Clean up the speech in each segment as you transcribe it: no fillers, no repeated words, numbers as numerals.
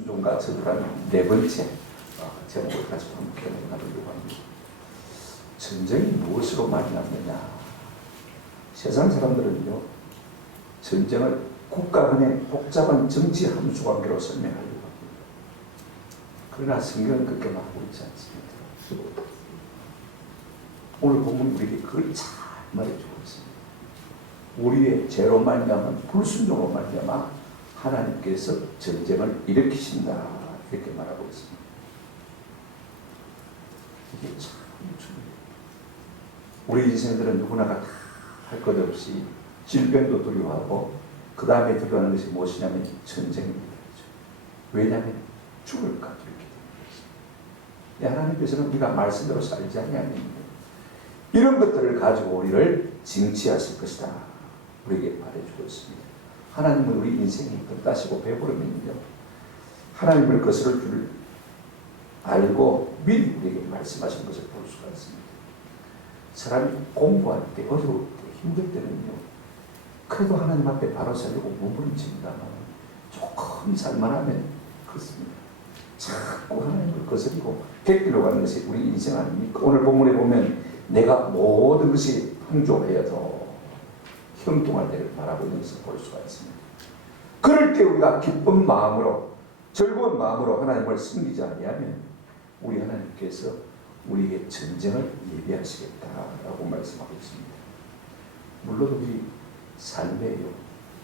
불순종과 저주라는 네 번째 제목을 가지고 함께 나누려고 합니다. 전쟁이 무엇으로 많이 났느냐? 세상 사람들은요, 전쟁을 국가 간의 복잡한 정치 함수 관계로 설명하려고 합니다. 그러나 성경은 그렇게 말하고 있지 않습니다. 오늘 본문 우리에게 그걸 잘 말해주고 있습니다. 우리의 죄로 말미암아 불순종으로 말미암아 하나님께서 전쟁을 일으키신다, 이렇게 말하고 있습니다. 이게 참 중요해요. 우리 인생들은 누구나 다 할 것 없이 질병도 두려워하고 그 다음에 두려워하는 것이 무엇이냐면 전쟁입니다. 왜냐하면 죽을까 두렵기 때문에. 하나님께서는 우리가 말씀대로 살지 아니하느냐, 이런 것들을 가지고 우리를 징치하실 것이다, 우리에게 말해주고 있습니다. 하나님은 우리 인생이 덧다시고 배부르면요, 하나님을 거스를 줄 알고 미리 우리에게 말씀하신 것을 볼 수가 있습니다. 사람이 공부할 때, 어려울 때, 힘들 때는요, 그래도 하나님 앞에 바로 서려고 몸부림칩니다만 조금 살만하면 그렇습니다. 자꾸 하나님을 거스리고 객길로 가는 것이 우리 인생 아닙니까? 오늘 본문에 보면 내가 모든 것이 풍족하여도 형통할 때를 말하고 있는 것을 볼 수가 있습니다. 그럴 때 우리가 기쁜 마음으로, 즐거운 마음으로 하나님을 섬기지 아니하면 우리 하나님께서 우리에게 전쟁을 예비하시겠다라고 말씀하고 있습니다. 물론 우리 삶에요,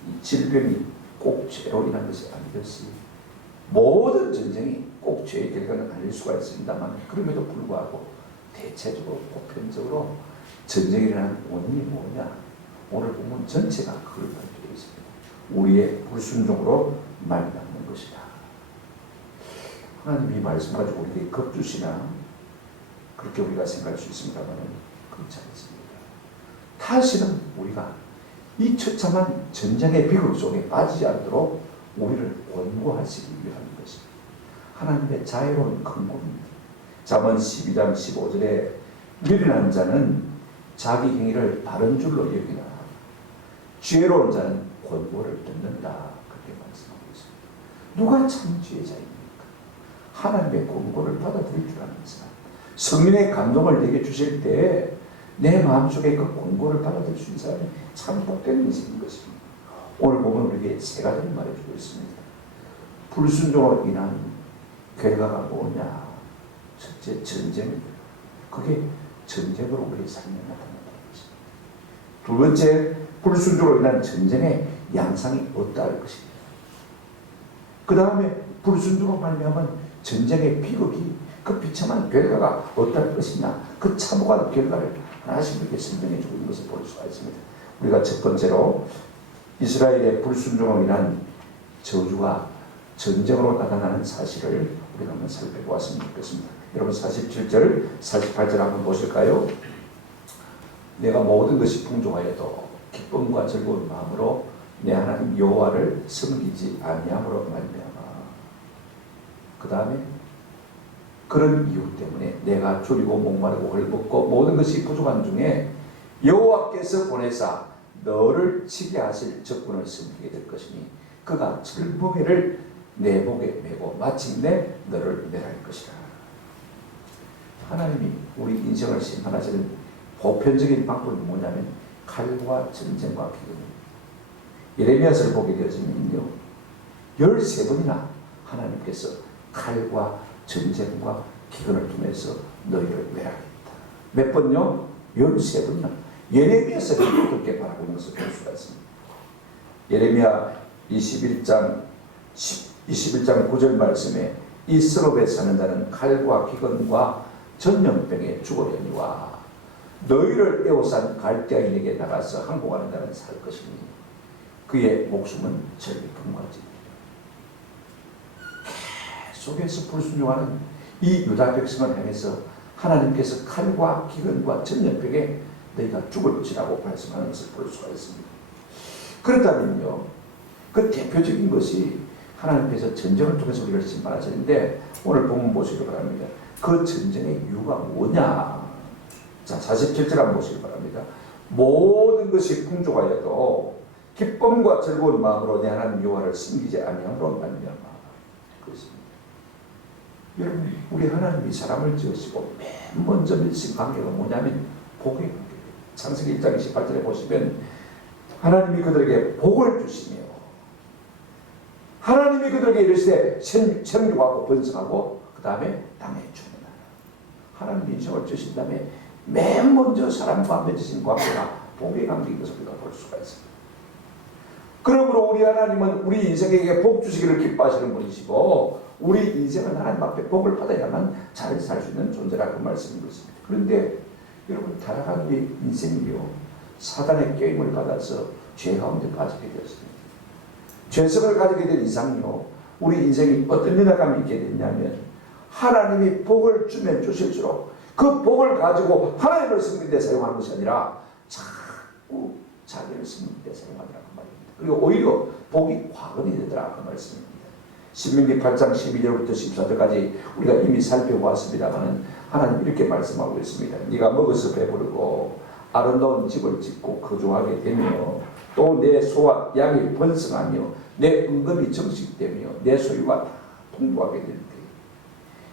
이 질병이 꼭 죄로 인한 것이 아니듯이 모든 전쟁이 꼭 죄의 결과는 아닐 수가 있습니다만, 그럼에도 불구하고 대체적으로 보편적으로 전쟁이 일어나는 원인이 뭐냐? 오늘 보면 전체가 그걸 가지고 있습니다. 우리의 불순종으로 말미암는 것이다. 하나님이 말씀 가지고 우리에게 겁주시나? 그렇게 우리가 생각할 수 있습니다만 그렇지 않습니다. 다시는 우리가 이 처참한 전쟁의 비극 속에 빠지지 않도록 우리를 권고하시기 위한 것입니다. 하나님의 자애로운 근거입니다. 잠언 12장 15절에 미련한 자는 자기 행위를 바른 줄로 여기나 지혜로운 자는 권고를 듣는다, 그렇게 말씀하고 있습니다. 누가 참 지혜자입니까? 하나님의 권고를 받아들일 줄 아는 사람, 성령의 감동을 내게 주실 때 내 마음속에 그 권고를 받아들일 수 있는 사람이 참 복된 인생인 것입니다. 오늘 보면 우리에게 세 가지를 말해주고 있습니다. 불순종으로 인한 결과가 뭐냐? 첫째, 전쟁입니다. 그게 전쟁으로 우리의 삶에 나타난다는 것입니다. 두 번째, 불순종으로 인한 전쟁의 양상이 어떠할 것입니다. 그 다음에 불순종으로 말미암은 전쟁의 비극이, 그 비참한 결과가 어떠할 것이냐, 그 참혹한 결과를 하나씩 이렇게 설명해 주고 있는 것을 볼 수가 있습니다. 우리가 첫 번째로 이스라엘의 불순종으로 인한 저주가 전쟁으로 나타나는 사실을 우리가 한번 살펴보았으면 좋겠습니다. 여러분 47절, 48절 한번 보실까요? 내가 모든 것이 풍족하여도 기쁨과 즐거운 마음으로 내 하나님 여호와를 섬기지 아니함으로 말미암아. 그 다음에 그런 이유 때문에 내가 줄이고 목마르고 헐벗고 모든 것이 부족한 중에 여호와께서 보내사 너를 치게 하실 적군을 섬기게 될 것이니 그가 철무회를 내 목에 메고 마침내 너를 멸할 것이라. 하나님이 우리 인생을 심판하시는 보편적인 방법이 뭐냐면 칼과 전쟁과 기근입니다. 예레미야서를 보게 되어지면요, 13번이나 하나님께서 칼과 전쟁과 기근을 통해서 너희를 멸하겠다. 몇 번요? 13번이나. 예레미야서를 그렇게 말하고 있는 것을 볼 수가 있습니다. 예레미야 21장 9절 말씀에 이 스롭에 사는 자는 칼과 기근과 전염병에 죽으려니와 너희를 에워싼 갈대아인에게 나가서 항복하는 자는 살 것이니 그의 목숨은 절기 금과지. 계속해서 불순종하는 이 유다 백성을 향해서 하나님께서 칼과 기근과 전염병에 너희가 죽을지라고 말씀하는 것을 볼 수가 있습니다. 그렇다면요, 그 대표적인 것이 하나님께서 전쟁을 통해서 우리를 심판하시는데 오늘 본문 보시기 바랍니다. 그 전쟁의 이유가 뭐냐? 자, 47절 한번 보시기 바랍니다. 모든 것이 풍족하여도 기쁨과 즐거운 마음으로 내 하나님 여호와를 섬기지 아니함으로 말미암아. 것입니다. 여러분, 우리 하나님이 사람을 지으시고 맨 먼저 맺으신 관계가 뭐냐면 복의 관계예요. 창세기 1장 28절에 보시면 하나님이 그들에게 복을 주시며 하나님이 그들에게 이르시되 생육하고 번성하고 그 다음에 땅에 주는다. 하나님이 인생을 주신 다음에 맨 먼저 사람과 맺으신 관계가 복의 관계인 것을 우리가 볼 수가 있습니다. 그러므로 우리 하나님은 우리 인생에게 복 주시기를 기뻐하시는 분이시고 우리 인생은 하나님 앞에 복을 받아야만 잘 살 수 있는 존재라고 말씀인 것입니다. 그런데 여러분, 타락한 우리 인생이요, 사단의 게임을 받아서 죄 가운데 빠지게 되었습니다. 죄성을 가지게 된 이상요, 우리 인생이 어떤 연약함이 있게 됐냐면 하나님이 복을 주면 주실수록 그 복을 가지고 하나님을 섬기는 데 사용하는 것이 아니라 자꾸 자기를 섬기는 데 사용하더라고 말입니다. 그리고 오히려 복이 과근이 되더라 그 말씀입니다. 신명기 8장 12절부터 14절까지 우리가 이미 살펴보았습니다만 하나님 이렇게 말씀하고 있습니다. 네가 먹어서 배부르고 아름다운 집을 짓고 거주하게 되며 또 내 소와 양이 번성하며 내 은금이 정식되며 내 소유가 다 풍부하게 될 때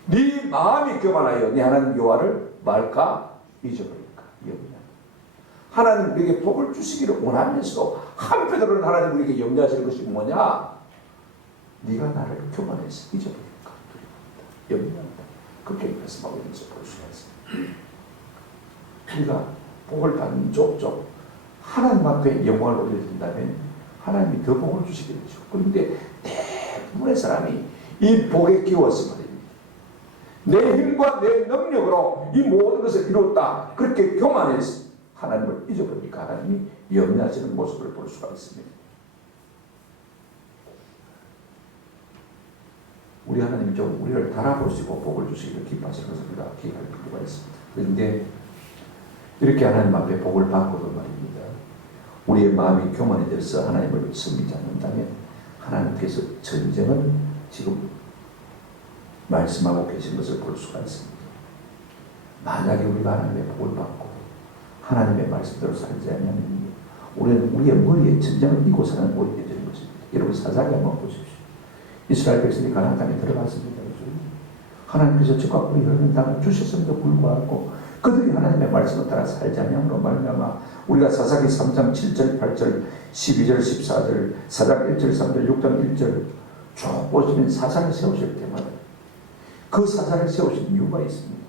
네 마음이 교만하여 네 하나님 여호와를 말까 잊어버릴까. 하나님 우리에게 복을 주시기를 원하면서도 한편으로는 하나님 우리에게 염려하시는 것이 뭐냐? 네가 나를 교만해서 잊어버릴까 두려워한다. 염려한다. 그렇게 말씀하고 있는 것을 볼 수가 있습니다. 우리가 복을 받는 족족 하나님 앞에 영광을 올려준다면 하나님이 더 복을 주시게 되죠. 그런데 대부분의 사람이 이 복에 끼워서 말입니다. 내 힘과 내 능력으로 이 모든 것을 이뤘다. 그렇게 교만해서 하나님을 잊어버리니까 하나님이 염려하시는 모습을 볼 수가 있습니다. 우리 하나님이 좀 우리를 달아보시고 복을 주시기를 기뻐하시는 것을 우리가 기억할 필요가 있습니다. 그런데 이렇게 하나님 앞에 복을 받고도 말입니다. 우리의 마음이 교만이 돼서 하나님을 섬기지 않는다면 하나님께서 전쟁을 지금 말씀하고 계신 것을 볼 수가 있습니다. 만약에 우리가 하나님의 복을 받고 하나님의 말씀대로 살지 않으면 우리는 우리의 머리에 전쟁을 이고 사는 꼴이 되는 것입니다. 여러분 사사기 한번 보십시오. 이스라엘 백성이 가나안 땅에 들어갔습니다. 하나님께서 적과 꿀이 흐르는 땅을 주셨음에도 불구하고 그들이 하나님의 말씀을 따라 살지 않으므로 말미암아 우리가 사사기 3장 7절 8절 12절 14절 4장 1절 3절 6장 1절 쭉 보시면 사사를 세우실 때마다 그 사사를 세우신 이유가 있습니다.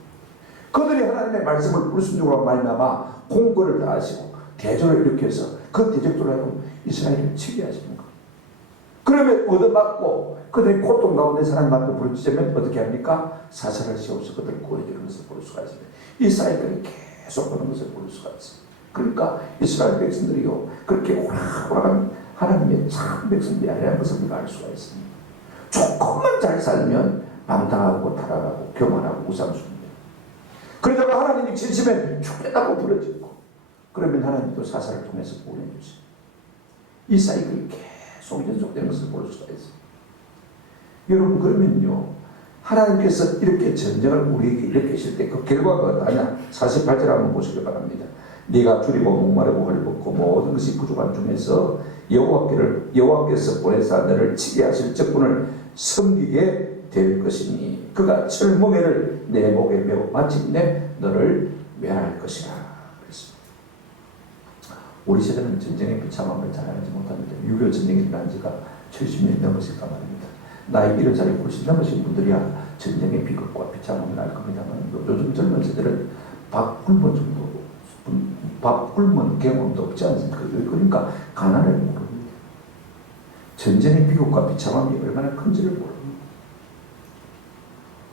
그들이 하나님의 말씀을 불순종으로 말미암아 공고를 다하시고 대적을 일으켜서 그 대적들로 하여금 이스라엘을 치게 하시는 것. 그러면 얻어맞고 그들이 고통 가운데 하나님 앞에 부르짖으면 어떻게 합니까? 사사를 세워서 그들을 구해주는 것을 볼 수가 있습니다. 이 사이클이 계속 보는 것을 볼 수가 있습니다. 그러니까 이스라엘 백성들이요 그렇게 오락오락한 하나님의 참 백성들이 아니라는 것을 우리가 알 수가 있습니다. 조금만 잘 살면 방탕하고 타락하고 교만하고 우상숭배. 그러다가 하나님이 지시면 죽겠다고 부르짖고 그러면 하나님도 사사를 통해서 구원해 주세요. 이 사이클이 계속 연속되는 것을 볼 수가 있습니다. 여러분 그러면요 하나님께서 이렇게 전쟁을 우리에게 일으키실 때 그 결과가 어떠냐 48절 한번 보시기 바랍니다. 네가 줄이고 목마르고 헐벗고 모든 것이 부족한 중에서 여호와께서 보내사 너를 치게 하실 적군을 섬기게 될 것이니 그가 철무매를 내 목에 메고 마침내 너를 멸할 것이라 그랬습니다. 우리 세대는 전쟁의 비참함을 잘 알지 못합니다. 6.25 전쟁이 일어난 지가 70년이 넘었을까 말입니다. 나이 70살이 훨씬 넘으신 분들이야 전쟁의 비극과 비참함을 알 겁니다만 요즘 젊은 세대는 밥 굶은 경험도 없지 않습니까? 그러니까 가난을 모릅니다. 전쟁의 비극과 비참함이 얼마나 큰지를 모릅니다.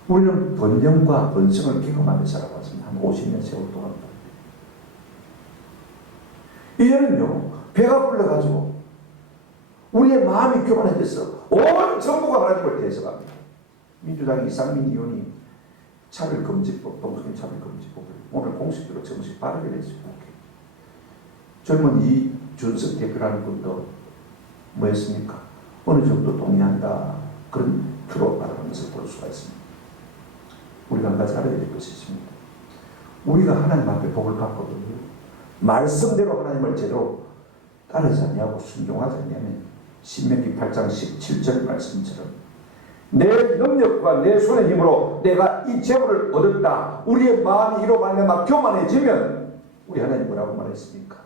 우리는 번영과 번성을 경험하며 살아왔습니다. 한 50년 세월 동안. 이제는요 배가 불러가지고 우리의 마음이 교만해져서 온 정부가 하나님을 대적합니다. 민주당 이상민 의원이 차별금지법, 동성애 차별금지법을 오늘 공식적으로 정식 발의를 했습니다. 젊은 이준석 대표라는 분도 뭐 했습니까? 어느 정도 동의한다. 그런 주로 발언하는 것을 볼 수가 있습니다. 우리가 한 가지 알아야 될 것이 있습니다. 우리가 하나님 앞에 복을 받거든요. 말씀대로 하나님을 제대로 따르지 않냐고 순종하지 않냐면 신명기 8장 17절 말씀처럼 내 능력과 내 손의 힘으로 내가 이 재물을 얻었다. 우리의 마음이 이로 말미암아 교만해지면 우리 하나님 뭐라고 말했습니까?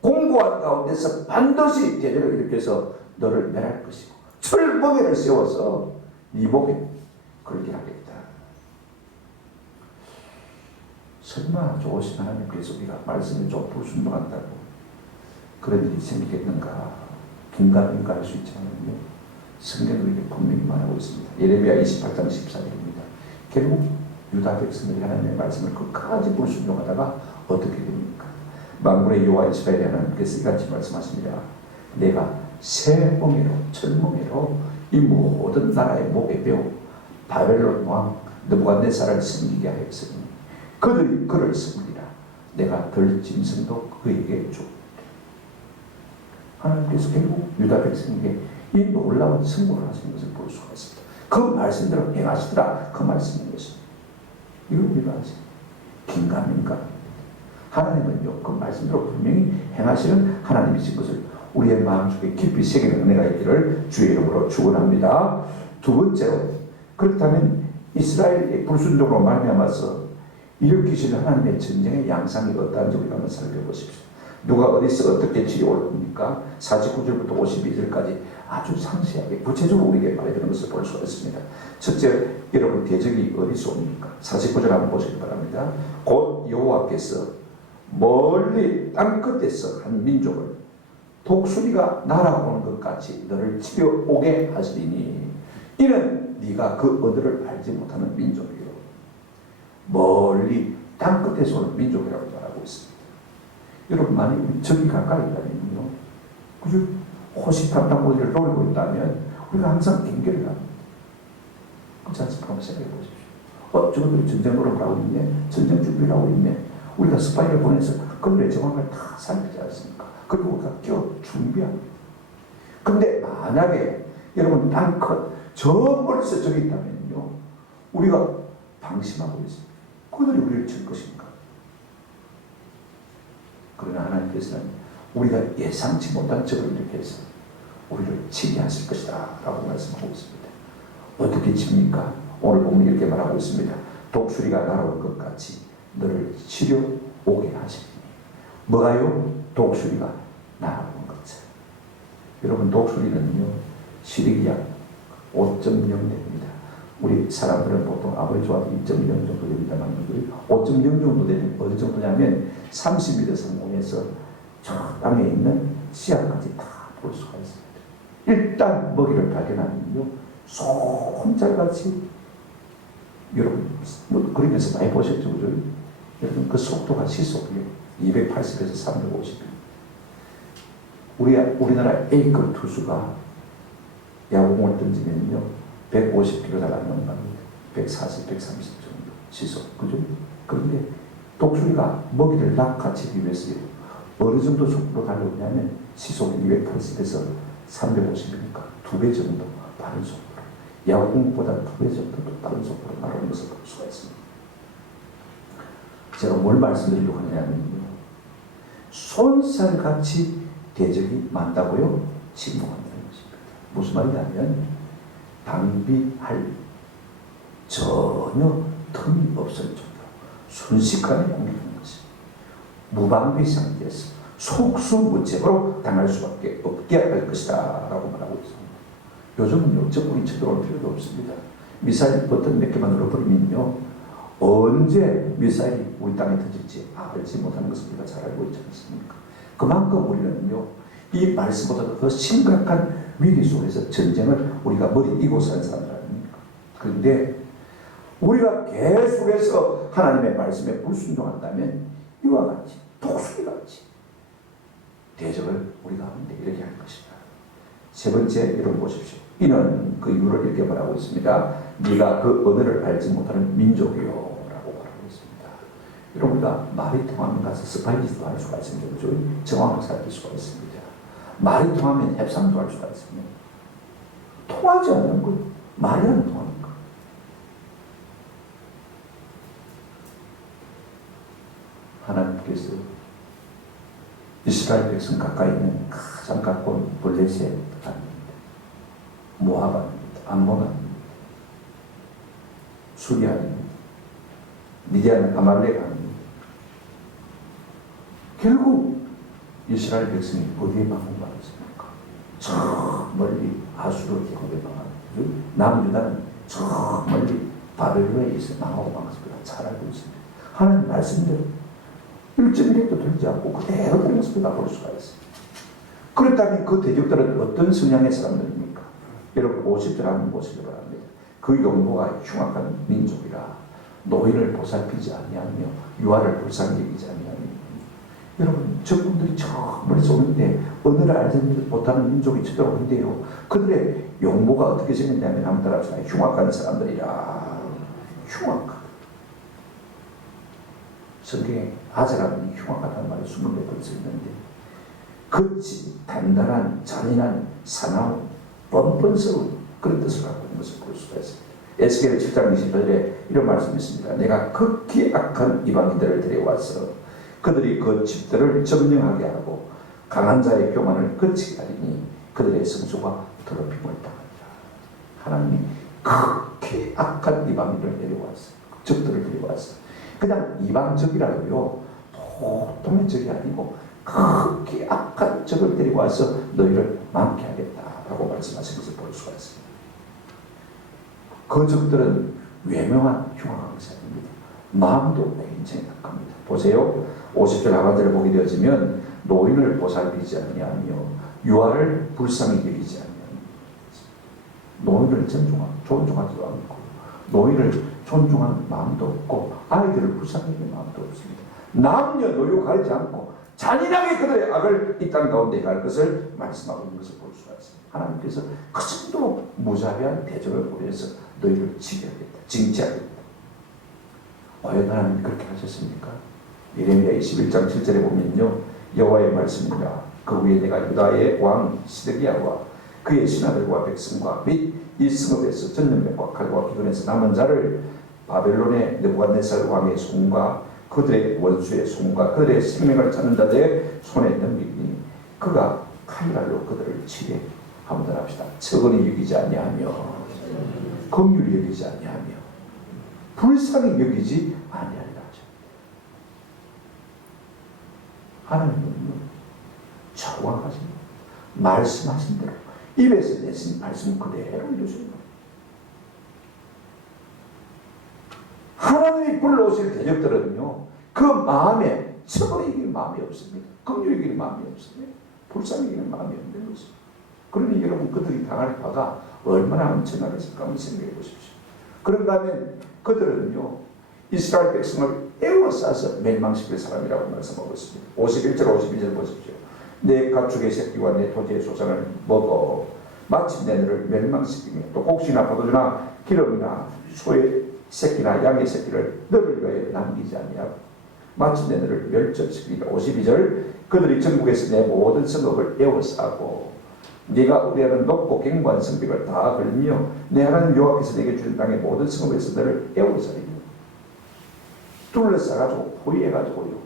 공고한 가운데서 반드시 대적을 일으켜서 너를 멸할 것이고 철봉에를 세워서 네 목에 걸게 하겠다. 설마 좋으신 하나님께서 우리가 말씀에 좀 불순종한다고 그런 일이 생기겠는가? 긴가민가 할 수 있잖아요. 성경은 이렇게 분명히 말하고 있습니다. 예레미야 28장 14절입니다. 결국 유다 백성들이 하나님의 말씀을 끝까지 불순종하다가 어떻게 됩니까? 만군의 여호와 이스라엘의 하나님께서 이같이 말씀하십니다. 내가 새 멍에로 철멍에로 이 모든 나라의 목에 베어 바벨론 왕 느부갓네살을 섬기게 하였으니 그들이 그를 섬기라. 내가 들 짐승도 그에게 주리라. 하나님께서 결국 유다 백성에게 이 놀라운 승부를 하시는 것을 볼 수가 있습니다. 그 말씀대로 행하시더라. 그 말씀인 것입니다. 이걸 우리가 아세요. 긴가민가. 하나님은요, 그 말씀대로 분명히 행하시는 하나님이신 것을 우리의 마음속에 깊이 새기는 은혜가 있기를 주의 이름으로 축원합니다. 두 번째로, 그렇다면 이스라엘의 불순종으로 말미암아서 일으키시는 하나님의 전쟁의 양상이 어떠한지 우리가 한번 살펴보십시오. 누가 어디서 어떻게 치료할 겁니까? 49절부터 52절까지 아주 상세하게 구체적으로 우리에게 말해주는 것을 볼 수가 있습니다. 첫째, 여러분 대적이 어디서 옵니까? 49절 한번 보시기 바랍니다. 곧 여호와께서 멀리 땅끝에서 한 민족을 독수리가 날아오는 것 같이 너를 치려 오게 하시리니 이는 네가 그 어디를 알지 못하는 민족이요 멀리 땅끝에서 오는 민족이라고 말하고 있습니다. 여러분 만약 우리 적이 가까이 있다면요, 그죠? 호시탐탐 어디를 노리고 있다면 우리가 항상 경계를 합니다. 그렇지 않습니까? 한번 생각해 보십시오. 저것들이 전쟁 노력을 하고 있네, 전쟁 준비를 하고 있네. 우리가 스파이를 보내서 그들의 정황을 다 살피지 않습니까? 그리고 우리가 껴 준비합니다. 근데 만약에 여러분 땅끝 저 멀리서 저기 있다면요, 우리가 방심하고 있습니다. 그들이 우리를 칠 것인가? 그러나 하나님께서는 우리가 예상치 못한 적을 일으켜서 우리를 치게 하실 것이다 라고 말씀하고 있습니다. 어떻게 칩니까? 오늘 보면 이렇게 말하고 있습니다. 독수리가 날아올 것 같이 너를 치려 오게 하시니 뭐가요? 독수리가 날아오는 거죠. 여러분 독수리는요 시력이 5.0됩니다. 우리 사람들은 보통 아버지 조합이 2.0 정도 됩니다만 5.0 정도 되면 어느 정도냐면 30m 상공에서 저 땅에 있는 씨앗까지 다 볼 수가 있습니다. 일단 먹이를 발견하면요 손잘같이 여러분 뭐 그러면서 많이 보셨죠, 그죠? 여러분 그 속도가 시속이요 280에서 350입니다. 우리나라 A급 투수가 야구공을 던지면요 150km 달하는 겁니다. 140, 130 정도 시속, 그죠? 그런데 독수리가 먹이를 낚아채기 위해서 어느 정도 속도로 달려오냐면 시속 280에서 350이니까 2배 정도 빠른 속도로, 야구공보다 2배 정도 빠른 속도로 날아오는 것을 볼 수가 있습니다. 제가 뭘 말씀드리려고 하냐면요, 손살같이 대적이 많다고요? 침묵한다는 것입니다. 무슨 말이냐면 방비할 전혀 틈이 없을 정도로 순식간에 공격하는 것입니다. 무방비 상태에서 속수무책으로 당할 수밖에 없게 할 것이다 라고 말하고 있습니다. 요즘은요 적군이 쳐들어올 필요도 없습니다. 미사일 버튼 몇 개만 눌러버리면요 언제 미사일이 우리 땅에 터질지 알지 못하는 것을 우리가 잘 알고 있지 않습니까? 그만큼 우리는요 이 말씀보다 더 심각한 위기 속에서 전쟁을 우리가 머리 이고 사는 사람들 아닙니까? 그런데 우리가 계속해서 하나님의 말씀에 불순종한다면 이와 같이 독수리같이 대적을 우리가 하는데 이렇게 할 것이다. 세 번째, 여러분 보십시오. 이는 그 이유를 이렇게 말하고 있습니다. 네가 그 언어를 알지 못하는 민족이요 라고 말하고 있습니다. 여러분 우리가 말이 통하면 가서 스파이지도 할 수가 있습니다. 그렇죠? 정황을 살필 수가 있습니다. 말이 통하면 협상도 할 수가 있습니다. 통하지 않는 거예요. 말이 안 통하는 거예요. 하나님께서 이스라엘 백성 가까이 있는 가장 가까운 블레셋 아닙니다. 모압 아닙니다. 암몬 아닙니다. 수리하는 미디안 아말렉 왕이 결국 이스라엘 백성이 어디에 방문받았습니까? 저 멀리 아수르 제국에 방문받았고 남유다는 저 멀리 바벨론에 있어 망하고 망했습니다. 잘 알고 있습니다. 하나님 말씀대로 1.1도 들지 않고 그대로 되는 것을 볼 수가 있습니다. 그렇다면 그 대적들은 어떤 성향의 사람들입니까? 여러분 50절 한번 보시기 바랍니다. 그 용모가 흉악한 민족이라 노인을 보살피지 아니하며 유아를 불쌍히 여기지 아니하며. 여러분 적군들이 저 멀리서 오는데 언어를 알지 못하는 민족이 쳐들어오는데요. 그들의 용모가 어떻게 생겼냐면 한번 따라합시다. 흉악한 사람들이라. 흉악한. 성경에 아자라는 흉악하다는 말이 24번 쓰였는데 거친, 단단한, 잔인한, 사나운, 뻔뻔스러운 그런 뜻을 갖고 있는 것을 볼 수가 있습니다. 에스겔 7장 28절에 이런 말씀이 있습니다. 내가 극히 악한 이방인들을 데려와서 그들이 그 집들을 점령하게 하고 강한 자의 교만을 거치게 하리니 그들의 성소가 더럽힘을 당하리라. 하나님이 극히 악한 이방인들을 데려왔어요. 적들을 데려왔어요. 그냥 이방적이라도요 보통의 적이 아니고 극히 악한 적을 데리고 와서 너희를 많게 하겠다라고 말씀하신 것을 볼 수가 있습니다. 그 적들은 외명한 흉악한 것이 아닙니다. 마음도 굉장히 악합니다. 보세요. 50절 하반절을 보게 되어지면 노인을 보살피지 아니하며 유아를 불쌍히 여기지 아니하며 노인을 존중하지도 않고 노인을 존중하는 마음도 없고 아이들을 불쌍히 여기는 마음도 없습니다. 남녀노소 가리지 않고 잔인하게 그들의 악을 이 땅 가운데 갈 것을 말씀하고 있는 것을 볼 수가 있습니다. 하나님께서 그 정도로 무자비한 대적을 보내서 너희를 치게하겠다, 징치하겠다. 과연 하나님이 그렇게 하셨습니까? 예레미야 21장 7절에 보면요 여호와의 말씀이라 그 위에 내가 유다의 왕 시드기야와 그의 신하들과 백성과 및 이 성읍에서 전염병과 칼과 기근에서 남은 자를 바벨론의 느부갓네살 왕의 손과 그들의 원수의 손과 그들의 생명을 찾는 자들의 손에 넘기니 그가 칼날로 그들을 치게 한번 합시다. 척은히 여기지 아니하며 긍휼히 여기지 아니하며 불쌍히 여기지 아니하리라. 하나님은요 정확하십니다. 말씀하신 대로 입에서 내신 말씀 그대로 이루십니다. 하나님이 불러오실 대적들은요 그 마음에 척은히 여기는 마음이 없습니다. 긍휼히 여기는 마음이 없습니다. 불쌍히 여기는 마음이 없는 것입니다. 그러니 여러분 그들이 당할 바가 얼마나 엄청나겠을까 한번 생각해 보십시오. 그런가 하면 그들은요 이스라엘 백성을 에워싸서 멸망시킬 사람이라고 말씀하고 있습니다. 51절 52절 보십시오. 내 가축의 새끼와 내 토지의 소산을 먹어 마침내 너를 멸망시키며 또 곡식이나 포도주나 기름이나 소의 새끼나 양의 새끼를 너를 위하여 남기지 아니하고 마침내 너를 멸절시키리라. 52절 그들이 전국에서 내 모든 성읍을 에워싸고 네가 의뢰하는 높고 견고한 성벽을 다 걸며 내 하나님 여호와께서 내게 준 땅의 모든 성읍에서 너를 에워싸리니 둘러싸가지고 포위해가지고요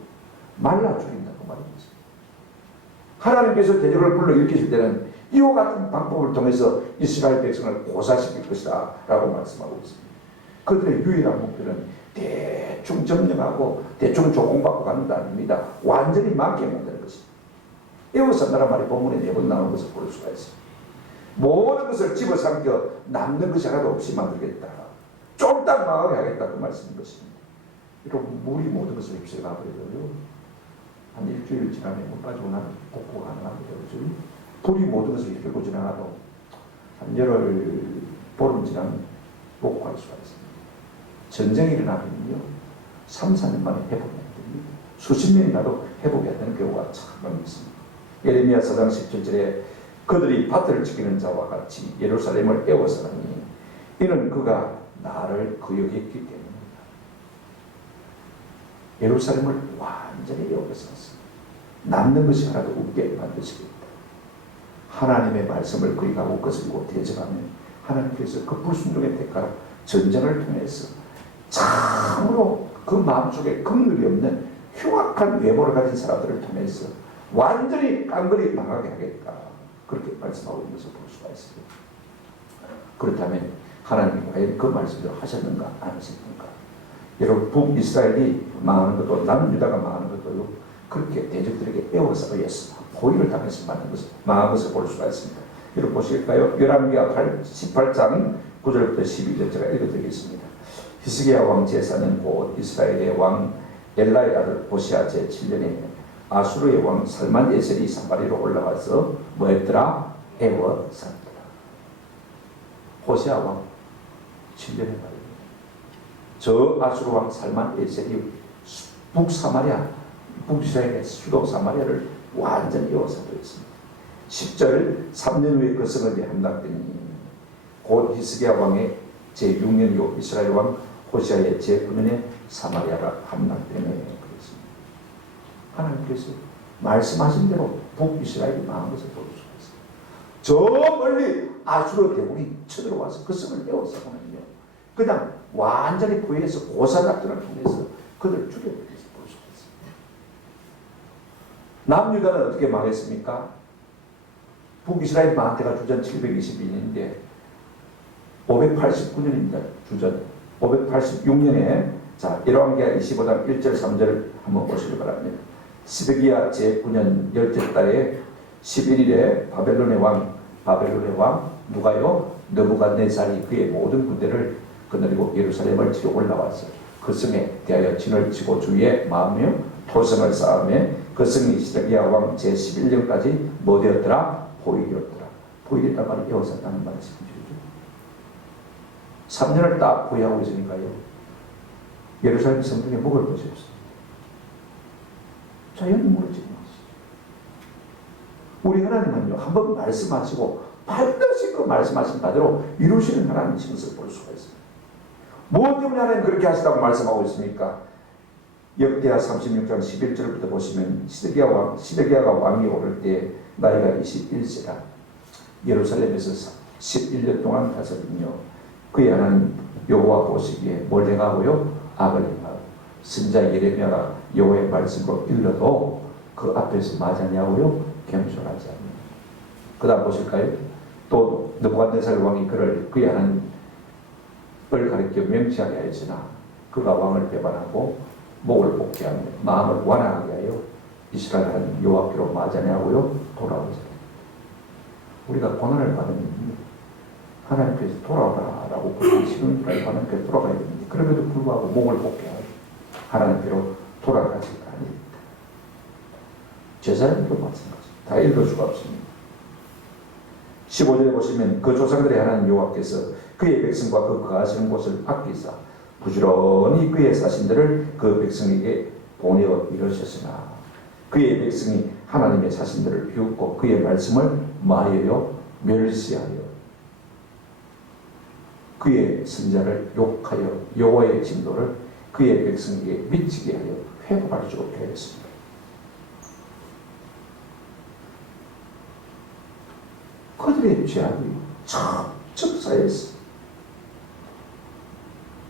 말라 죽인다고 말입니다. 하나님께서 대적을 불러일으키실 때는 이와 같은 방법을 통해서 이스라엘 백성을 고사시킬 것이다 라고 말씀하고 있습니다. 그들의 유일한 목표는 대충 점령하고 대충 조공받고 가는 게 아닙니다. 완전히 망게 만드는 것입니다. 에워싼다는 말이 본문에 4번 나오는 것을 볼 수가 있습니다. 모든 것을 집어삼켜 남는 것이 하나도 없이 만들겠다. 쫄딱 망하게 하겠다 그 말씀인 것입니다. 여러분 물이 모든 것을 휩쓸어 가버려도요 한 일주일 지나면 물 빠지고 나면 복구가 가능합니다. 그렇죠? 불이 모든 것을 휩쓸고 지나가도 한 열흘 보름 지나면 복구할 수가 있습니다. 전쟁이 일어나면요 3, 4년 만에 회복이 안 됩니다. 수십 년이 나도 회복이 안 되는 경우가 참 많이 있습니다. 예레미야 4장 17절에 그들이 밭을 지키는 자와 같이 예루살렘을 에워싸니 이는 그가 나를 거역했기 때문입니다. 예루살렘을 완전히 에워쌌습니다. 남는 것이 하나도 없게 만드시겠다. 하나님의 말씀을 거역하고 거스리고 대적하면 하나님께서 그 불순종의 대가로 전쟁을 통해서 참으로 그 마음속에 긍휼이 없는 흉악한 외모를 가진 사람들을 통해서 완전히 깡그리 망하게 하겠다. 그렇게 말씀하고 있는 것을 볼 수가 있습니다. 그렇다면 하나님이 과연 그 말씀대로 하셨는가 안 하셨는가? 여러분 북이스라엘이 망하는 것도 남유다가 망하는 것도 그렇게 대적들에게 에워서 의해서 포위를 당해서 망한 것을 볼 수가 있습니다. 여러분 보실까요? 열왕기하 18장 9절부터 12절 제가 읽어드리겠습니다. 히스기야 왕 제4년 곧 이스라엘의 왕 엘라의 아들 호시아 제7년에 아수르의 왕 살만에셀이 사마리로 올라가서 뭐했더라? 애워쌌더라. 호시아 왕 7년의 말입니다. 저 아수르 왕 살만에셀이 북사마리아, 북이스라엘의 수도 사마리아를 완전히 에워싸버렸습니다. 10절 3년 후에 그 성읍이 함락되니 곧 히스기야 왕의 제6년이요 이스라엘 왕 호시아의 제9년에 사마리아가 함락되네 그랬습니다. 하나님께서 말씀하신 대로 북이스라엘이 망한 것을 볼 수가 있습니다. 저 멀리 아수르 대군이 쳐들어와서 그 성을 에워싸고는요 그냥 완전히 포위해서 고사작전을 통해서 그들을 죽여버린 것을 볼 수가 있습니다. 남유다는 어떻게 망했습니까? 북이스라엘 망한 때가 주전 722년인데 589년입니다. 주전 586년에 자 열왕기하 25장 1절 3절 한번 보시기 바랍니다. 시드기야 제9년 열째 달에 11일에 바벨론의 왕 누가요? 느부갓네살이 그의 모든 군대를 거느리고 예루살렘을 치러 올라와서 그 성에 대하여 진을 치고 주위에 40,000명 토성을 쌓으며 그 성이 시드기야 왕 제11년까지 뭐 되었더라? 포위되었더라. 포위됐단 말이 에워쌌다는 말씀이죠. 3년을 딱 포위하고 있으니까요. 예루살렘 성중에 먹을 것이 없습니다. 자연히 무너지는 것이죠. 우리 하나님은요, 한번 말씀하시고 반드시 그 말씀하신 바대로 이루시는 하나님의 것을 볼 수가 있습니다. 무엇 때문에 하나님 그렇게 하시다고 말씀하고 있습니까? 역대하 36장 11절부터 보시면 시드기야가 왕이 오를 때 나이가 21세라 예루살렘에서 11년 동안 다스리며 그의 하나님 여호와 보시기에 뭘 행하고요? 악을 행하고 선지자 예레미야가 여호와의 말씀으로 일러도 그 앞에서 마자냐고요? 겸손하지 않는. 그 다음 보실까요? 또 느부갓네살 왕이 그의 하나님을 가리켜 명치하게 하였으나 그가 왕을 배반하고 목을 복귀하며 마음을 완화하게 하여 이스라엘 하나님 여호와께로 마자냐고요? 돌아오자. 우리가 고난을 받으면 하나님께서 돌아오라라고 지금까지 하나님께서 돌아가야 됩니다. 그럼에도 불구하고 목을 복귀하고 하나님께로 돌아가지 아닙니다. 제사장도 마찬가지. 다 읽을 수가 없습니다. 15절에 보시면 그 조상들의 하나님 여호와께서 그의 백성과 그 거하시는 곳을 아끼사 부지런히 그의 사신들을 그 백성에게 보내어 이르셨으나 그의 백성이 하나님의 사신들을 비웃고 그의 말씀을 마여요 멸시하여 그의 선자를 욕하여 여호와의 진도를 그의 백성에게 미치게 하여 회복할 수 없게 하였습니다. 그들의 죄악이 척척 쌓여있어.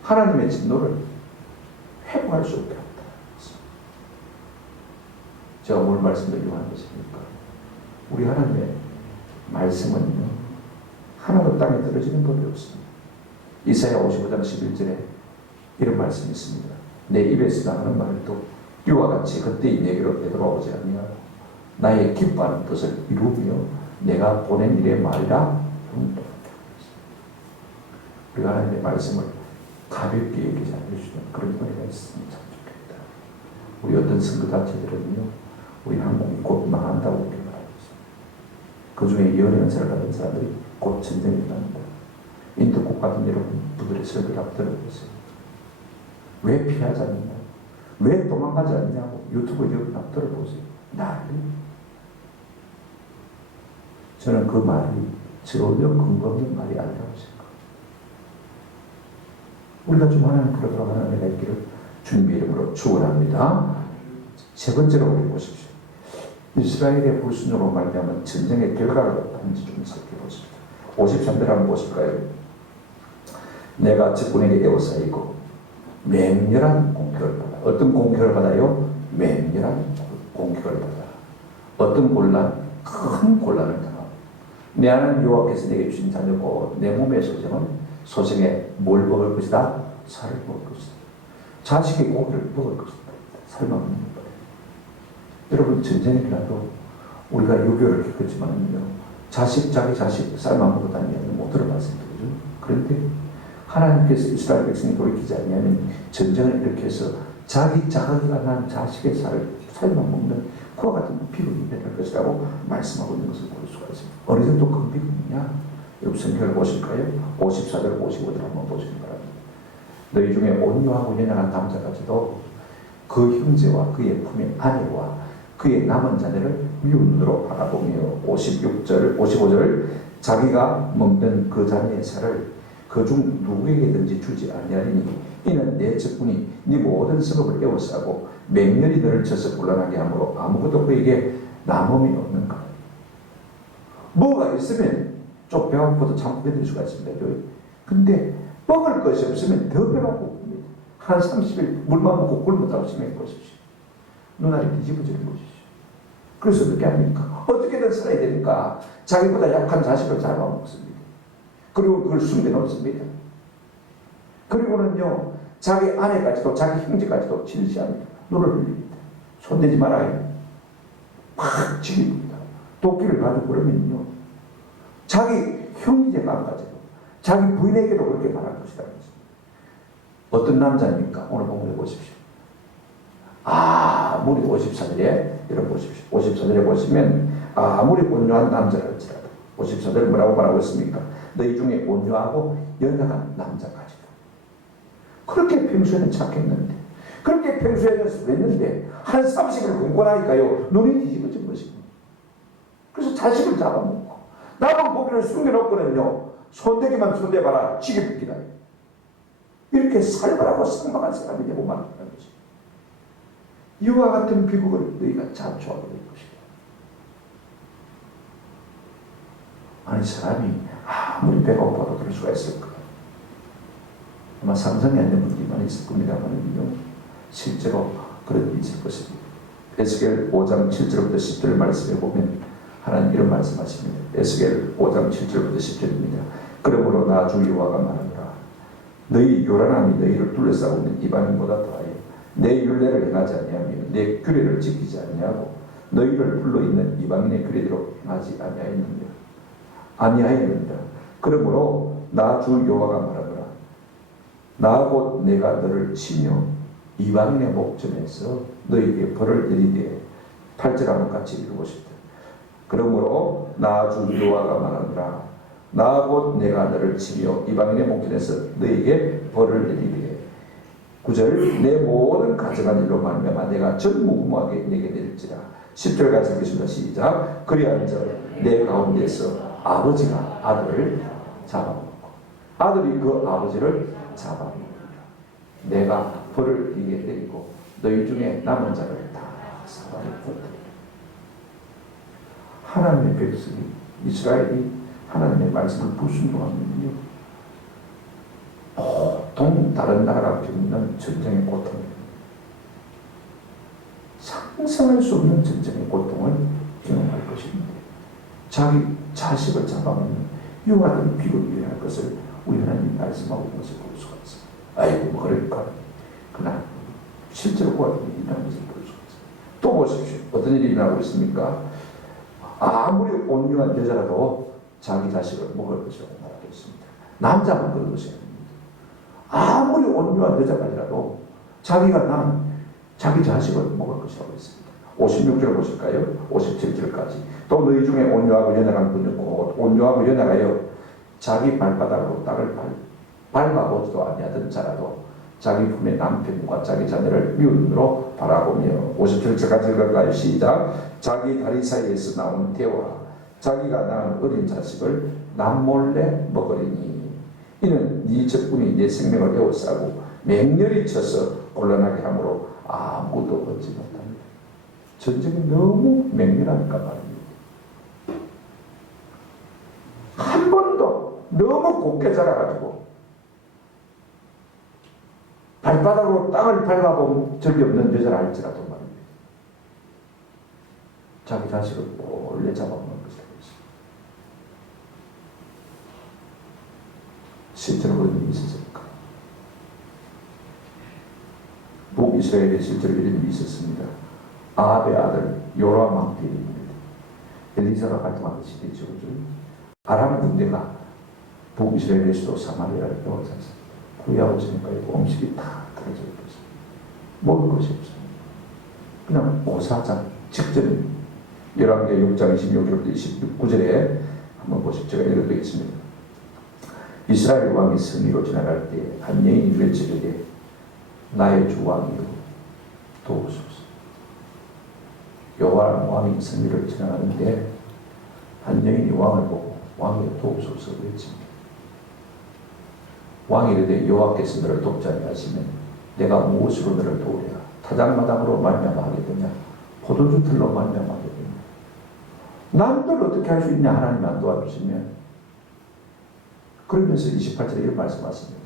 하나님의 진노를 회복할 수 없게 합니다. 제가 오늘 말씀드리려고 하는 것입니까? 우리 하나님의 말씀은 하나도 땅에 떨어지는 법이 없습니다. 이사야 55장 11절에 이런 말씀이 있습니다. 내 입에서 나가는 말도 이와 같이 그때의 내게로 되돌아오지 아니하고 나의 기뻐하는 뜻을 이루며 내가 보낸 일의 말이라 형통하게 하겠습니다. 우리가 하나님의 말씀을 가볍게 여기지 않을 수 있는 그런 은혜가 있으면 참 좋겠다. 우리 어떤 선교단체들은요, 우리 한국이 곧 망한다고 그렇게 말하고 있습니다. 그 중에 예언의 은사를 받은 사람들이 곧 전쟁이 일어납니다. 인터국 같은 여러분들의 설교를 한번 들어보세요. 왜 피하지 않느냐? 왜 도망가지 않느냐고 유튜브 여러분 한번 들어보세요. 난리. 저는 그 말이 전혀 근거 없는 말이 아니라고 생각합니다. 우리가 좀 하나님께로 돌아가는 은혜가 있기를 주님의 이름으로 축원합니다. 세 번째로 우리 보십시오. 이스라엘의 불순으로 말미암은 전쟁의 결과가 어떤지 좀 살펴보십시오. 53절 한번 보실까요? 내가 적군에게 에워싸이고 맹렬한 공격을 받아. 어떤 공격을 받아요? 맹렬한 공격을 받아. 어떤 곤란? 큰 곤란을 당하고 내 하나님 여호와께서 내게 주신 자녀고 내 몸의 소생은 소생에 뭘 먹을 것이다? 살을 먹을 것이다. 자식의 고기를 먹을 것이다. 살만 먹는 거예요. 여러분 전쟁이라도 우리가 유교를 겪었지만요, 자기 자식 쌀만 먹고 다니면 못 들어봤습니다. 그죠? 그런데 하나님께서 이스라엘 백성이 돌이키지 않으면 전쟁을 일으켜서 자기 자기가 난 자식의 살만 먹는 그와 같은 비극이 일어날 것이라고 말씀하고 있는 것을 볼 수가 있습니다. 어느 정도 큰 비극이냐? 여러분 성경을 보실까요? 54절 55절 한번 보시기 바랍니다. 너희 중에 온유하고 연약한 남자까지도 그 형제와 그의 품의 아내와 그의 남은 자녀를 미운 눈으로 바라보며 56절 55절 자기가 먹는 그 자녀의 살을 그중 누구에게든지 주지 아니하리니 이는 내 적군이 네 모든 성읍을 에워싸고 맹렬히 너를 쳐서 곤란하게 하므로 아무것도 그에게 남음이 없는가. 뭐가 있으면 좀 배가 고파도 참고 견딜 수가 있습니다. 근데 먹을 것이 없으면 더 배가 고픕니다. 한 30일 물만 먹고 굶었다고 생각해 보십시오. 눈알이 뒤집어지는 것이죠. 그래서 어떻게 합니까? 어떻게든 살아야 되니까 자기보다 약한 자식을 잡아먹습니다. 그리고 그걸 숨겨놓습니다. 그리고는요, 자기 아내까지도 자기 형제까지도 질시합니다. 눈을 흘립니다. 손대지 말아요. 팍 죽입니다. 도끼를 가지고 그러면요, 자기 형제간까지도 자기 부인에게도 그렇게 말할 것이다. 어떤 남자입니까? 오늘 본문에 보십시오. 아무리 54절에 여러분 보십시오. 54절에 보시면 아무리 온유한 남자랄지라도 54절 뭐라고 말하고 있습니까? 너희 중에 온유하고 연약한 남자까지도. 그렇게 평소에는 착했는데, 그렇게 평소에는 그랬는데 한 30일 굶고 나니까요 눈이 뒤집어진 것입니다. 그래서 자식을 잡아먹고 남은 고기를 숨겨놓고는요 손대기만 손대봐라 지게붙기다. 이렇게 살벌하고 상막한 사람이 되고 말하는 것입니다. 이와 같은 비극을 너희가 자초하게 될 것이다. 아니 사람이 아무리 배가 고파도 그럴 수가 있을까? 아마 상상이 안 되는 분들이 많이 있을 겁니다만요, 실제로 그런 일이 있을 것입니다. 에스겔 5장 7절부터 10절 말씀에 보면 하나님 이런 말씀하십니다. 에스겔 5장 7절부터 10절입니다. 그러므로 나 주 여호와가 말하노라. 너희 요란함이 너희를 둘러싸고 있는 이방인보다 더하여 내 율례를 행하지 아니하며 내 규례를 지키지 아니하고 너희를 불러있는 이방인의 규례대로 행하지 아니하였느니라. 그러므로 나 주 여호와가 말하노라. 나 곧 내가 너를 치며 이방인의 목전에서 너희에게 벌을 내리되 8절 한번 같이 읽어보십시오. 그러므로 나 주 여호와가 말하노라. 나 곧 내가 너를 치며 이방인의 목전에서 너희에게 벌을 내리되 9절 내 모든 가져간 일로 말미암아 내가 전무후무하게 내게 내릴지라. 10절 같이 읽겠습니다. 시작. 그리한즉 내 가운데서 아버지가 아들을 잡아먹고 아들이 그 아버지를 잡아먹으리라. 내가 벌을 네게 내리고 너희 중에 남은 자를 다 사방에 퍼뜨리라. 하나님의 백성이 이스라엘이 하나님의 말씀을 불순종하면요 보통 다른 나라가 겪는 전쟁의 고통입니다. 상상할 수 없는 전쟁의 고통을 경험할 것입니다. 자기 자식을 잡아먹는 이와 같은 비극이 일어날 것을 우리 하나님이 말씀하고 있는 것을 볼 수가 있습니다. 아이고 뭐 그럴까? 그러나 실제로 그와 같은 일이 일어나는 것을 볼 수가 있습니다. 또 보십시오. 어떤 일이 일어나고 있습니까? 아무리 온유한 여자라도 자기 자식을 먹을 것이라고 말하고 있습니다. 남자만 그런 것이 아닙니다. 아무리 온유한 여자까지라도 자기가 난 자기 자식을 먹을 것이라고 했습니다. 56절 보실까요? 57절까지. 또 너희 중에 온유하고 연약한 분이 곧 온유하고 연약하여 자기 발바닥으로 땅을 밟아보지도 아니하던 자라도 자기 품의 남편과 자기 자녀를 미운 눈으로 바라보며 57절까지 읽을까요? 시작. 자기 다리 사이에서 나온 태와 자기가 낳은 어린 자식을 남몰래 먹으리니 이는 네 적군이 내 생명을 에워싸고 맹렬히 쳐서 곤란하게 함으로 아무것도 얻지 못합니다. 전쟁이 너무 맹렬하니까 말입니다. 한 번도 너무 곱게 자라가지고 발바닥으로 땅을 밟아본 적이 없는 여자를 알지라도 말입니다. 자기 자식을 몰래 잡아먹는 것이라고 했습니다. 실제로 북이스라엘에 실제로 이런 일이 있었습니다. 아합의 아들 요람 왕 때입니다. 엘리사가 활동하듯이 되죠. 아람 군대가 북이스라엘의 수도 사마리아를 빼앗았습니다. 구하고 있으니까 음식이 다 떨어져 있었습니다. 먹을 것이 없습니다. 그냥 오사장 직전 열왕기 6장 26절부터 29절에 한번 보십시오. 제가 읽어드리겠습니다. 이스라엘 왕이 성리로 지나갈 때 한 여인이 외치되 나의 주 왕이여 도우소서. 여호와 왕이 성리를 지나가는데 한 여인이 왕을 보고 왕이여 도우소서 외칩니다. 왕이 이르되 여호와께서 너를 돕지 아니하시면 내가 무엇으로 너를 도우랴. 타작마당으로 말미암아 하겠느냐 포도주 틀로 말미암아 하겠느냐. 난 너를 어떻게 할 수 있냐. 하나님 안 도와주시면. 그러면서 28절에 이런 말씀하십니다.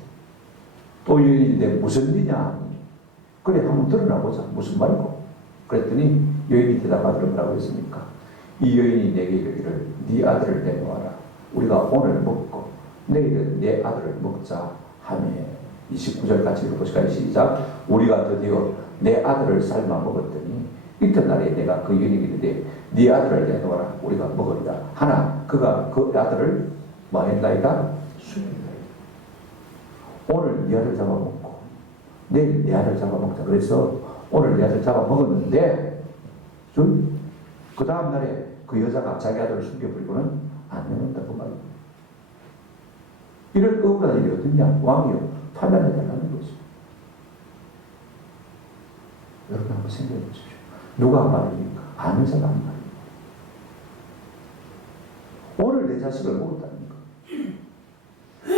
또 여인이 무슨 일이냐. 그래 한번 드러나보자. 무슨 말이고. 그랬더니 여인이 대답하더라. 뭐라고 했습니까? 이 여인이 내게 이르기를 네 아들을 내놓아라. 우리가 오늘 먹고 내일은 내 아들을 먹자 하며 29절 같이 읽어보실까요? 시작. 우리가 드디어 내 아들을 삶아 먹었더니 이튿날에 내가 그 여인에게 이르되 네 아들을 내놓아라. 우리가 먹으리라. 하나 그가 그 아들을 뭐했나이다? 수행이다. 오늘 네 아들 잡아먹고 내일 내 아들 잡아먹자. 그래서 오늘 내 아들 잡아먹었는데 그 다음 날에 그 여자가 자기 아들을 숨겨버리고는 안 내놓는다고 말입니다. 이런 억울한 일이 어딨냐? 왕이요 판단해달라는 거죠. 여러분 한번 생각해 보십시오. 누가 말입니까? 아는 사람 말입니다. 오늘 내 자식을 먹었다니까.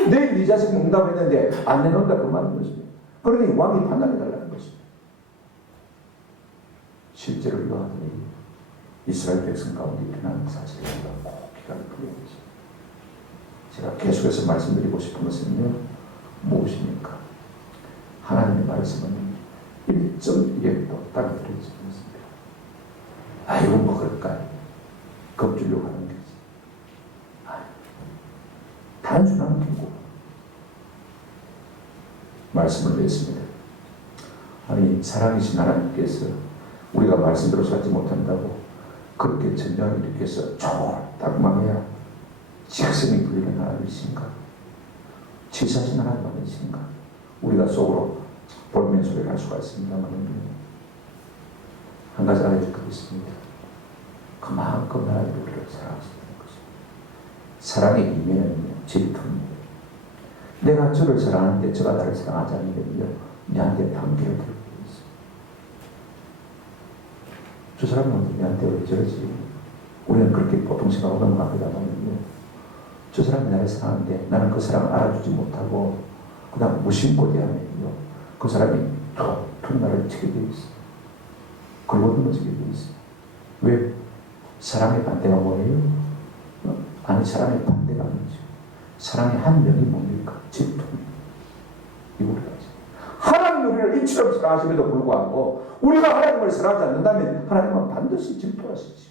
내일 네 자식 먹는다고 했는데 안 내놓는다 그 말인 것입니다. 그러니 왕이 판단해달라는 것입니다. 실제로 이와 같은 일이 이스라엘 백성 가운데 일어나는 사실을 우리가 꼭 기각을 풀어야 되죠. 제가 계속해서 말씀드리고 싶은 것은요, 무엇입니까? 하나님의 말씀은 1.1도 땅에 들어있지 않습니다. 아이고 먹을까요? 겁주려고 하는 거지. 단순한 경고. 말씀을 냈습니다. 아니 사랑이신 하나님께서 우리가 말씀대로 살지 못한다고 그렇게 전쟁을 일으켜서 쫄딱 망해야 직성이 풀리는 하나님이신가? 치사하신 하나님 아니신가? 우리가 속으로 볼멘 소리를 할 수가 있습니다만 한 가지 알아줄 것 있습니다. 그만큼 하나님 우리를 사랑하신다는 것입니다. 사랑의 이면은요, 질투입니다. 내가 저를 사랑하는데 저가 나를 사랑하지 않으면요, 내한테 단계를 들고 있어요. 저 사람은 내한테 왜 저러지? 우리는 그렇게 보통 생각하고 넘어갑니다만요. 저 사람이 나를 사랑하는데 나는 그 사랑을 알아주지 못하고 그다음 무심코 대하면요, 그 사람이 툭 나를 치게 되어 있어요. 걸고 넘어지게 되어 있어요. 왜? 사랑의 반대가 뭐예요? 아니 사랑의 반대가 아니죠. 사랑의 한 면이 뭡니까? 질투입니다. 이거를 하나님 우리를 이처럼 사랑하심에도 불구하고 우리가 하나님을 사랑하지 않는다면 하나님은 반드시 질투하시지.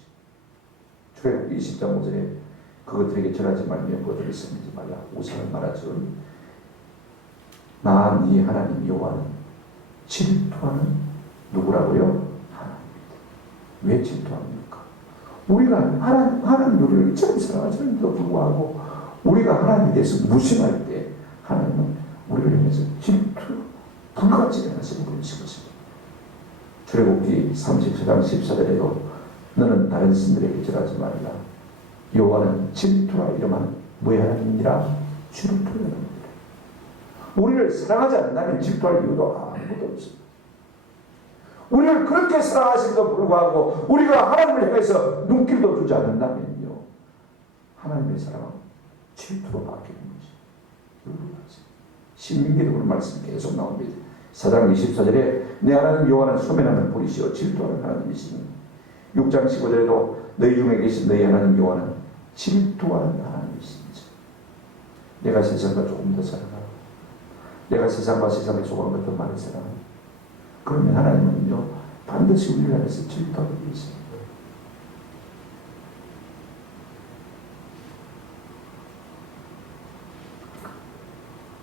출애굽기 20장 5절에 그것들에게 절하지 말며 그것들을 섬기지 말라. 우상을 말하죠. 나 네 하나님 여호와는 질투하는 누구라고요? 하나님입니다. 왜 질투합니까? 우리가 하나님 우리를 이처럼 사랑하시는데도 불구하고 우리가 하나님에 대해서 무심할 때 하나님은 우리를 향해서 질투 불같이 일어나시는 분이신 것입니다. 출애굽기 34장 14절에도 너는 다른 신들에게 절하지 말라. 여호와는 질투라 이름하는 뭐의 하나님이라? 질투의 하나님입니다. 우리를 사랑하지 않는다면 질투할 이유도 아무것도 없습니다. 우리를 그렇게 사랑하심에도 불구하고 우리가 하나님을 향해서 눈길도 주지 않는다면요, 하나님의 사랑은 질투로 바뀌는 거죠. 신명기도 그런 말씀이 계속 나옵니다. 4장 24절에 내 하나님 여호와는 소멸하는 불이시여 질투하는 하나님이시니 6장 15절에도 너희 중에 계신 너희 하나님 여호와는 질투하는 하나님이시니 내가 세상과 조금 더 사랑하고 내가 세상과 세상에 속한 것 더 많이 사랑하고 그러면 하나님은요 반드시 우리를 향해서 질투하게 되어 있습니다.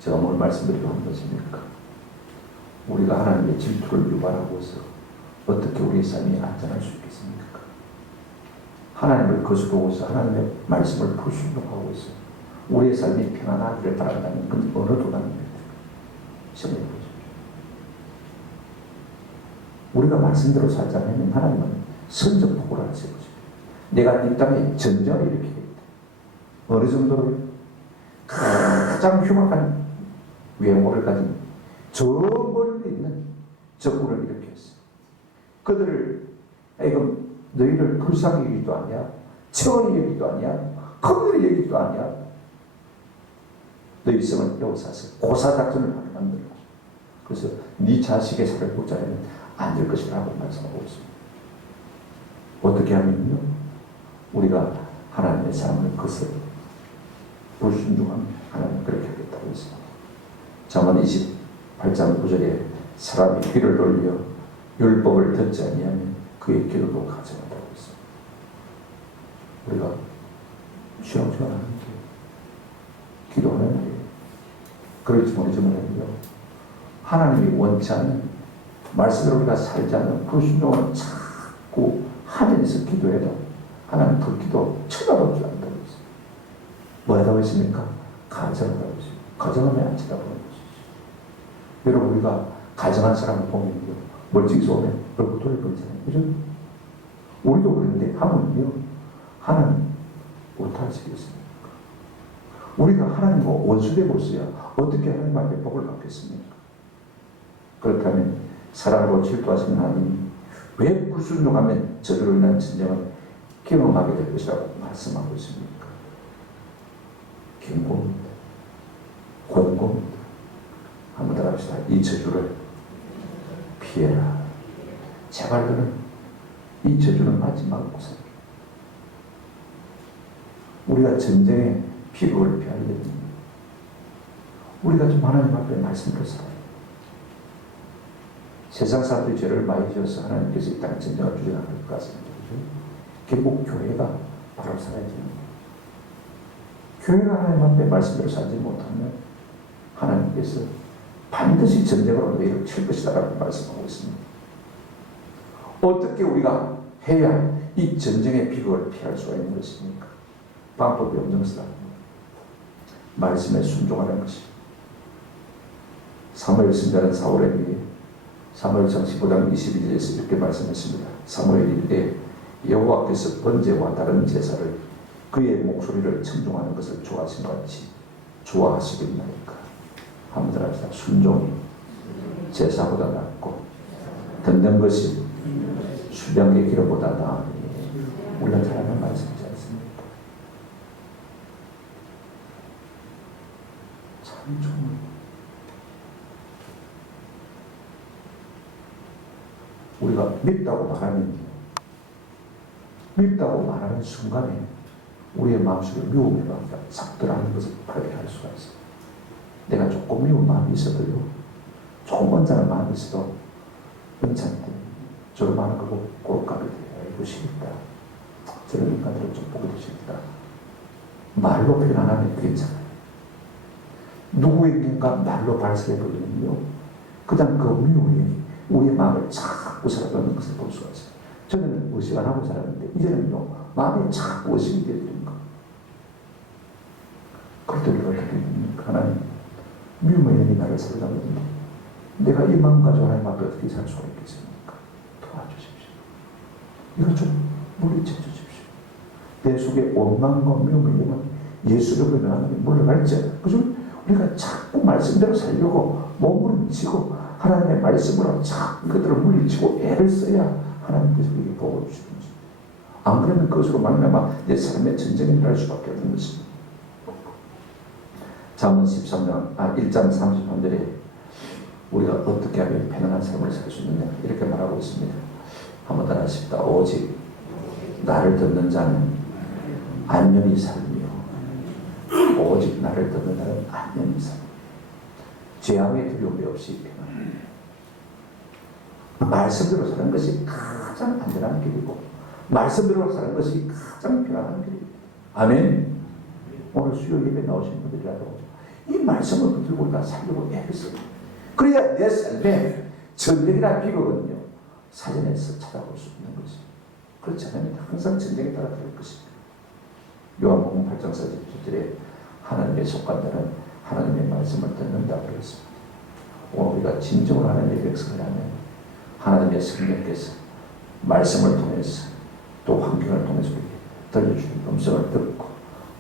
제가 오늘 말씀드리고 한 것입니까? 우리가 하나님의 질투를 유발하고서 어떻게 우리의 삶이 안전할 수 있겠습니까? 하나님을 거스르고서 하나님의 말씀을 불순종하고 있어 우리의 삶이 평안하기를 바란다면 그건 어느 도단입니까? 생각해 보십시오. 우리가 말씀대로 살지 않으면 하나님은 선전포고를 하실 것입니다. 내가 이 땅에 전쟁을 일으키겠다. 어느 정도로 가장 흉악한 외모를 가진 저 멀리 있는 적군을 일으켰어. 그들을 이건 너희를 불쌍히 여기도 아니야, 체원이 여기도 아니야, 큰일이 여기도 아니야. 너희 성은 여호사서 고사작전을 하게 만들어. 그래서 네 자식의 살을 보자면 안 될 것이라고 말씀하고 있습니다. 어떻게 하면요? 우리가 하나님의 사랑을 거슬러 불순종하면 하나님 그렇게 하겠다고 했습니다. 잠언 28장 9절에 사람이 귀를 돌려 율법을 듣지 아니하면 그의 기도도 가증하다고 했습니다. 우리가 쉬엄쉬엄 하는 게 기도하는 게 그렇지 모르지만요, 하나님이 원치 않는 말씀으로 우리가 살지 않는 불순종을 자꾸 하면서 기도해도 하나님 그 기도 쳐다보지 않는다고 했어요. 뭐라고 했습니까? 가정하다고 했어요. 가정하면 안 쳐다보는 것이죠. 여러분, 우리가 가정한 사람을 보면요, 멀찍이 쏘면 얼굴 돌려보잖아요. 그죠? 우리도 그런데 하면요, 하나님 못하시겠습니까? 우리가 하나님과 원수되고 있어야 어떻게 하나님 앞에 복을 받겠습니까? 그렇다면 사랑으로 질투하시는 하나님이 왜 불순종하면 저들로 인한 전쟁을 경험하게 될 것이라고 말씀하고 있습니까? 경고입니다. 권고입니다. 한번 더 합시다. 이 저주를 피해라. 제발 너는 이 저주는 맞지 말고 살게. 우리가 전쟁의 피로를 피하려면 우리가 좀 하나님 앞에 말씀을 살아요. 세상 사람들이 죄를 많이 지어서 하나님께서 이 땅에 전쟁을 주지 않을 것 같습니다. 결국 교회가 바로 살아야 됩니다. 교회가 하나님 앞에 말씀대로 살지 못하면 하나님께서 반드시 전쟁으로 너희를 칠 것이다라고 말씀하고 있습니다. 어떻게 우리가 해야 이 전쟁의 비극을 피할 수가 있는 것입니까? 방법이 없는 것이다. 말씀에 순종하는 것이. 사무엘 선지자는 사울에게 사무엘상 15장 22절에서 이렇게 말씀했습니다. 사무엘이 이르되 여호와께서 번제와 다른 제사를 그의 목소리를 청종하는 것을 좋아하신 것 같이 좋아하시겠나이까. 한번 더 합시다. 순종이 제사보다 낫고 듣는 것이 수량의 기록보다 나으니. 우리가 잘 아는 말씀이지 않습니까? 참 좋은 우리가 밉다고 말하는 순간에 우리의 마음속에 미움이 싹 들어가는 것을 발견할 수가 있어요. 내가 조금 미운 마음이 있어도요, 조금 언짢은 마음이 있어도 언짢대. 저런 말은 그거 꼴값이 돼요. 이거 싫다. 저런 인간들은 좀 보기도 싫다. 말로 표현 안 하면 괜찮아요. 누구에게인가 말로 발설해버리면요, 그냥 그 미움이 우리의 마음을 자꾸 살아가는 것을 볼 수가 있어요. 저는 의식 안 하고 살았는데 이제는요, 마음이 자꾸 의식이 되는 거. 그럴 때 우리가 어떻게 됩니까? 하나님, 미움의 영이 나를 사로잡는데 내가 이 마음 가지고 하나님 앞에 어떻게 살 수가 있겠습니까? 도와주십시오. 이거 좀 물리쳐 주십시오. 내 속에 원망과 미움의 영은 예수를 변하는 물러갈지. 그죠? 우리가 자꾸 말씀대로 살려고 몸을 미치고 하나님의 말씀으로 자꾸 그들을 물리치고 애를 써야 하나님께서 우리에게 복을 주시는 것입니다. 안 그러면 그것으로 말미암아 내 삶의 전쟁이 일어날 수밖에 없는 것입니다. 잠언 1장 33절에 우리가 어떻게 하면 편안한 삶을 살 수 있느냐 이렇게 말하고 있습니다. 한번 더 하십시다. 오직 나를 듣는 자는 안녕히 살며 오직 나를 듣는 자는 안녕히 살며 죄악의 두려움이 없이 평안. 말씀대로 사는 것이 가장 안전한 길이고 말씀대로 사는 것이 가장 편안한 길입니다. 아멘. 오늘 수요 예배 나오신 분들이라도 이 말씀을 붙들고 우리가 살려고 애를 써요. 그래야 내 삶에 전쟁이나 비극은요, 사전에서 찾아볼 수 있는 거죠. 그렇지 않으면 항상 전쟁에 따라 다를 것입니다. 요한복음 8장 42절에 하나님의 속한 자는 하나님의 말씀을 듣는다고 그랬습니다. 오늘 우리가 진정으로 하나님의 백성이라면 하나님의 성령께서 말씀을 통해서 또 환경을 통해서 우리에게 들려주는 음성을 듣고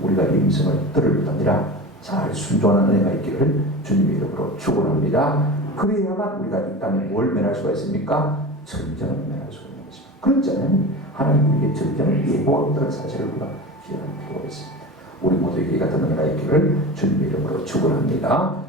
우리가 이 음성을 들을 뿐 아니라 잘 순종하는 은혜가 있기를 주님의 이름으로 축원합니다. 그래야만 우리가 이 땅에 뭘 면할 수가 있습니까? 전쟁을 면할 수가 있는 것입니다. 그렇지 않으면 하나님 우리에게 전쟁을 예고하고 있다는 사실을 우리가 기억할 필요가 있습니다. 우리 모두에게 이 같은 은혜가 있기를 주님의 이름으로 축원합니다.